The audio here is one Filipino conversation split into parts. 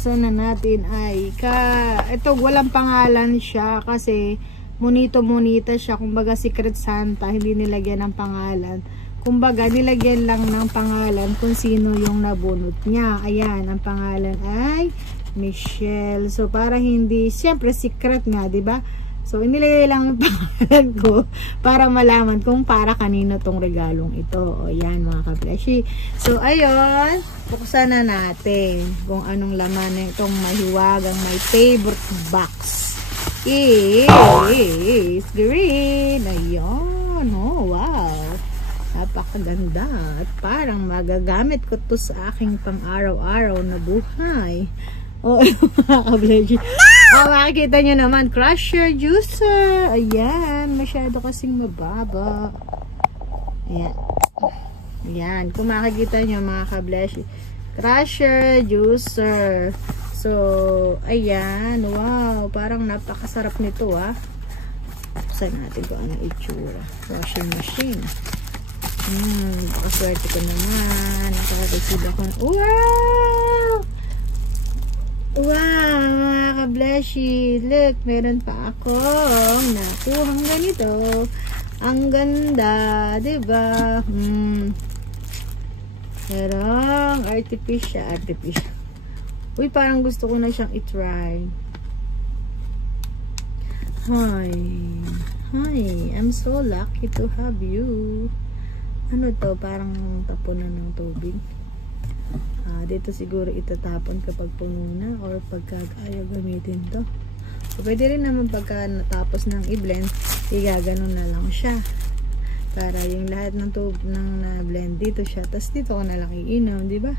buksan na natin ay ito walang pangalan siya kasi monito-monita siya. Kumbaga Secret Santa, hindi nilagyan ng pangalan. Kumbaga nilagyan lang ng pangalan kung sino yung nabunot niya. Ayan, ang pangalan ay Michelle. So para hindi, siyempre secret nga, 'di ba? So inilagay lang yung pangalan ko para malaman kung para kanino tong regalong ito. O yan mga kableshi. So ayun, buksan na natin kung anong laman ng itong mahiwagang my favorite box. Is green. Ayun. Oh, wow. Napakaganda. At parang magagamit ko to sa aking pang-araw-araw na buhay. Oh, mga kableshi. Makikita nyo naman, crusher juicer. Ayan. Masyado kasing mababa. Ayan. Ayan. Kung makikita nyo mga kableshi. Crusher juicer. So, ayan. Wow. Parang napakasarap nito ah. Buksan natin kung anong itsura. Washing machine. Pakaswerte ko naman. Nakaka-receive ako. Wow! Wow, mga kableshi. Look, meron pa akong nakuhang ganito. Ang ganda, diba? Merong artificial. Uy, parang gusto ko na siyang i-try. Hi, I'm so lucky to have you. Ano to? Parang tapunan ng tubig. Dito siguro itatapon kapag puno na or pagka ayaw gamitin to. So, pwede rin naman pagka natapos ng i-blend, igaganon na lang siya. Para yung lahat ng tubig ng na-blend dito siya. Tapos dito ko na lang iinom, di ba?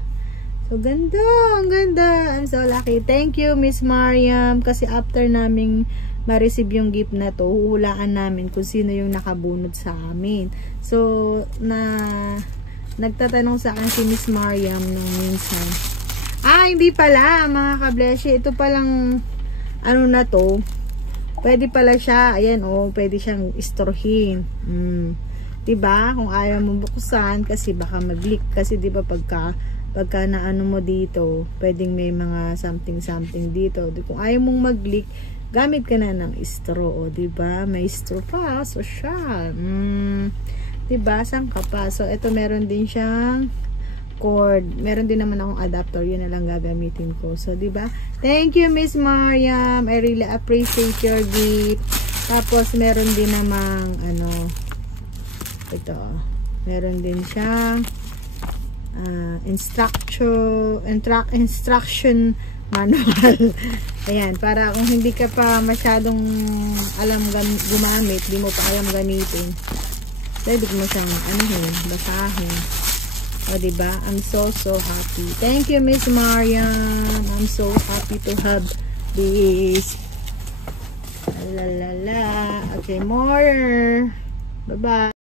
So, ganda! Ang ganda! I'm so lucky. Thank you, Miss Mariam. Kasi after naming ma-receive yung gift na to, huhulaan namin kung sino yung nakabunod sa amin. So, nagtatanong sa akin si Miss Mariam nung minsan. Hindi pala, mga kableshi. Ito palang, ano na to. Pwede pala siya, ayan pwede siyang istorhin. Diba? Kung ayaw mo buksan, kasi baka mag-leak. Kasi diba pagka naano mo dito, pwedeng may mga something dito. Kung ayaw mong mag-leak, gamit ka na ng straw, diba? May straw pa, so siya. Diba? Saan ka pa? So, ito meron din siyang cord. Meron din naman akong adapter. Yun na lang gagamitin ko. So, diba? Thank you, Miss Mariam. I really appreciate your gift. Tapos, meron din namang, ito. Meron din siyang instruction manual. Ayan, para kung hindi ka pa masyadong alam gumamit, di mo pa alam gamitin, pwede mo siyang basahin. O, diba? I'm so happy. Thank you, Miss Mariam. I'm so happy to have this. La. Okay, more. Bye-bye.